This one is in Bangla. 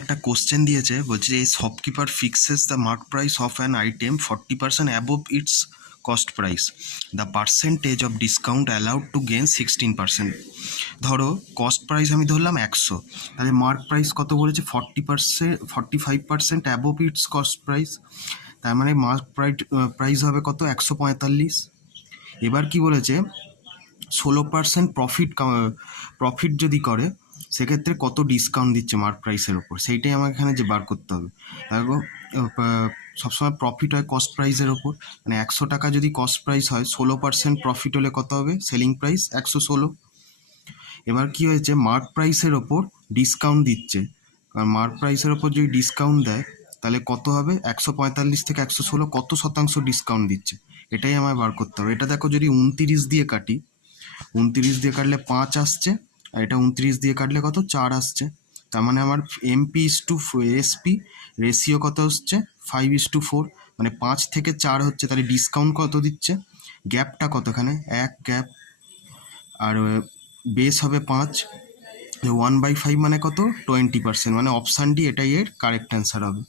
একটা কোশ্চেন দিয়েছে, বলছে যে shopkeeper fixes the mark price of an item 40% above it's cost price, the percentage of discount allowed to gain 16%। ধরো কস্ট প্রাইস আমি ধরলাম 100, তাহলে মার্ক প্রাইস কত বলেছে? 45% অ্যাবোভ ইটস কস্ট প্রাইস, তার মানে মার্ক প্রাইস হবে কত? 145। এবার কি বলেছে? 16% প্রফিট যদি করে সেক্ষেত্রে কত ডিসকাউন্ট দিচ্ছে মার্ক প্রাইসের ওপর, সেইটাই আমাকে এখানে যে বার করতে হবে। দেখো, সবসময় প্রফিট হয় কস্ট প্রাইসের ওপর, মানে 100 টাকা যদি কস্ট প্রাইস হয়, 16% প্রফিট হলে কত হবে? Selling price 116। এবার কি হয়েছে? মার্ক প্রাইসের ওপর ডিসকাউন্ট দিচ্ছে, কারণ মার্ক প্রাইসের ওপর যদি ডিসকাউন্ট দেয় তাহলে কত হবে? 145 থেকে 116 কত শতাংশ ডিসকাউন্ট দিচ্ছে, এটাই আমায় বার করতে হবে। এটা দেখো, যদি 29 দিয়ে কাটি, 29 দিয়ে কাটলে 5 আসছে, আর এটা 29 দিয়ে কাটলে কত? 4 আসছে। তার মানে আমার MP/SP রেশিও কত হচ্ছে? 5:4, মানে 5 থেকে 4 হচ্ছে। তাহলে ডিসকাউন্ট কত দিচ্ছে? গ্যাপটা কতখানে? 1 গ্যাপ। আর বেস হবে 5, 1/5 মানে কত? 20%, মানে অপশান ডি এটাই এর কারেক্ট অ্যান্সার হবে।